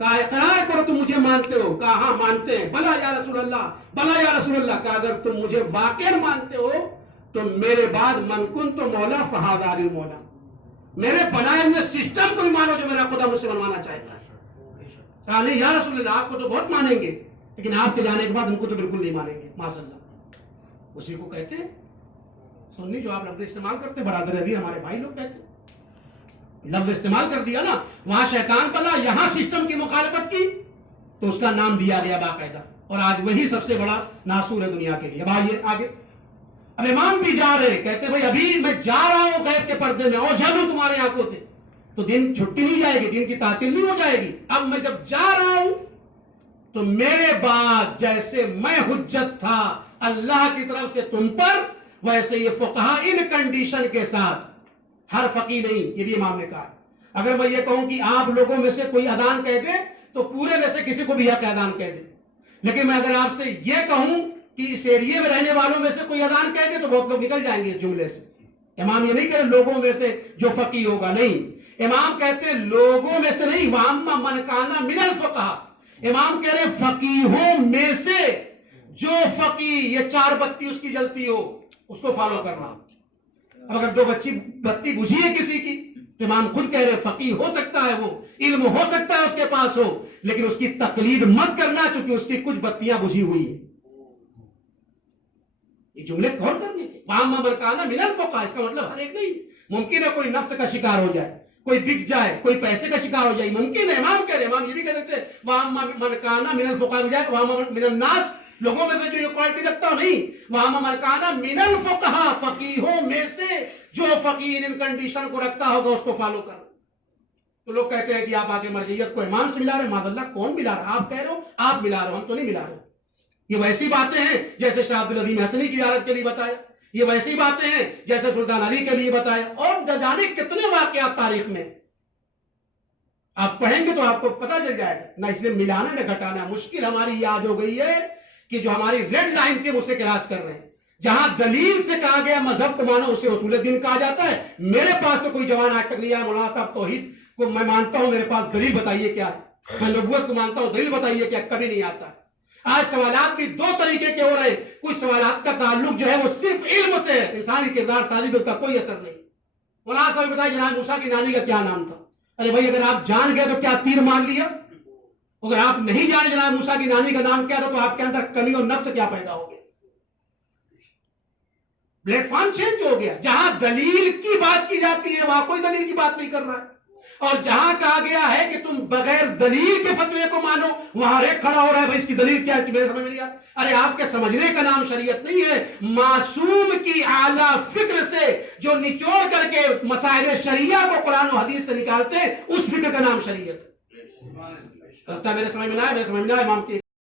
کہا اقرار کرو تم مجھے مانتے ہو؟ کہا ہاں مانتے ہیں. بلا یا رسول اللہ، بلا یا رسول اللہ. کہا اگر تم مجھے واقعا مانتے ہو تو میرے بعد من کنت مولا فہذا المولا، میرے بنائے ہوئے سسٹم کو بھی مانو جو میرا خدا مجھ سے بنوانا چاہتا ہے. کہا نہیں یا رسول اللہ، آپ کو تو بہت مانیں گے لیکن آپ کے جانے کے بعد ان کو تو بالکل نہیں مانیں گے. معاذ اللہ. اسی کو کہتے ہیں سنی، جو آپ لفظ استعمال کرتے برادر عزیز ہمارے بھائی لوگ کہتے ہیں، لفظ استعمال کر دیا نا، وہاں شیطان پلا، یہاں سسٹم کی مخالفت کی تو اس کا نام دیا گیا باقاعدہ. اور آج وہی سب سے بڑا ناسور ہے دنیا کے لیے. اب آئیے آگے. اب امام بھی جا رہے، کہتے بھائی ابھی میں جا رہا ہوں غیب کے پردے میں، اوجھل ہوں تمہارے آنکھوں سے، تو دن چھٹی نہیں جائے گی، دن کی تعطیل نہیں ہو جائے گی. اب میں جب جا رہا ہوں تو میرے بعد جیسے میں حجت تھا اللہ کی طرف سے تم پر، ویسے یہ فقہا ان کنڈیشن کے ساتھ، ہر فقی نہیں، یہ بھی امام نے کہا. اگر میں یہ کہوں کہ آپ لوگوں میں سے کوئی اذان کہہ دے تو پورے میں سے کسی کو بھی حق اذان کہہ دے. لیکن میں اگر آپ سے یہ کہوں کہ اس ایریے میں رہنے والوں میں سے کوئی اذان کہہ دے تو بہت لوگ نکل جائیں گے اس جملے سے. امام یہ نہیں کہہ رہے لوگوں میں سے جو فقی ہوگا، نہیں، امام کہتے لوگوں میں سے نہیں، وَأَمَّا مَنْ كَانَ مِنَ الْفُقَهَاءِ. امام کہہ رہے فقیہوں میں سے جو فقی یہ 4 بتی اس کی جلتی ہو اس کو فالو کرنا. اب اگر 2 بتی بجھی ہے کسی کی تو امام خود کہہ رہے فقی ہو سکتا ہے، وہ علم ہو سکتا ہے اس کے پاس ہو، لیکن اس کی تقلید مت کرنا چونکہ اس کی کچھ بتیاں بجھی ہوئی ہیں. یہ جملے غور کرنے کے. وَأَمَّا مَنْ كَانَ مِنَ الْفُقَهَاءِ اس کا مطلب ہر ایک نہیں. ممکن ہے کوئی نفس کا شکار ہو جائے، کوئی بک جائے، کوئی پیسے کا شکار ہو جائے، ممکن ہے. امام کہہ رہے، امام یہ بھی کہہ دیتے وَأَمَّا مَنْ كَانَ مِنَ الْفُقَهاءِ بجائے وَأَمَّا مِنَ النَّاسِ لوگوں میں سے جو یہ کوالٹی رکھتا ہو، نہیں، وَأَمَّا مَنْ كَانَ مِنَ الْفُقَهَاءِ فقیہوں میں سے جو فقی ان کنڈیشن کو رکھتا ہوگا اس کو فالو کر. تو لوگ کہتے ہیں کہ آپ آگے مرجعیت کو امام سے ملا رہے ہیں. معاذ اللہ، کون ملا رہا؟ آپ کہہ رہے ہو، آپ ملا رہے ہو، ہم تو نہیں ملا رہے. یہ ویسی باتیں ہیں جیسے شاہ عبدالعظیم حسنی کی زیارت کے لیے بتایا، یہ ویسی باتیں ہیں جیسے سلطان علی کے لیے بتایا، اور جانے کتنے واقعات تاریخ میں. آپ پڑھیں گے تو آپ کو پتہ چل جائے گا. نہ اس لیے ملانا نہ گھٹانا. مشکل ہماری یہ آج ہو گئی ہے کہ جو ہماری ریڈ لائن تھی اسے کراس کر رہے ہیں. جہاں دلیل سے کہا گیا مذہب کو مانو اسے اصول دین کہا جاتا ہے. میرے پاس تو کوئی جوان آج تک نہیں آیا مولانا صاحب توحید کو میں مانتا ہوں، میرے پاس دلیل بتائیے کیا ہے. میں نبوت کو مانتا ہوں، دلیل بتائیے کیا. کبھی نہیں آتا. آج سوالات بھی 2 طریقے کے ہو رہے ہیں. کچھ سوالات کا تعلق جو ہے وہ صرف علم سے ہے، انسانی کردار سازی پر کا کوئی اثر نہیں. مولانا صاحب بتائیے جناب موسیٰ کی نانی کا کیا نام تھا؟ ارے بھائی اگر آپ جان گئے تو کیا تیر مان لیا؟ اگر آپ نہیں جانے جناب موسیٰ کی نانی کا نام کیا تھا تو آپ کے اندر کمی اور نقص کیا پیدا ہو گیا؟ پلیٹ فارم چینج ہو گیا. جہاں دلیل کی بات کی جاتی ہے وہاں کوئی دلیل کی بات نہیں کر رہا ہے، اور جہاں کہا گیا ہے کہ تم بغیر دلیل کے فتوے کو مانو وہاں ایک کھڑا ہو رہا ہے بھائی اس کی دلیل کیا ہے کہ میرے سمجھ میں نہیں آتا. ارے آپ کے سمجھنے کا نام شریعت نہیں ہے. معصوم کی اعلیٰ فکر سے جو نچوڑ کر کے مسائل شریعہ کو قرآن و حدیث سے نکالتے ہیں اس فکر کا نام شریعت. میرے سمجھ میں نہ آئے، میرے سمجھ میں نہ آئے، امام کی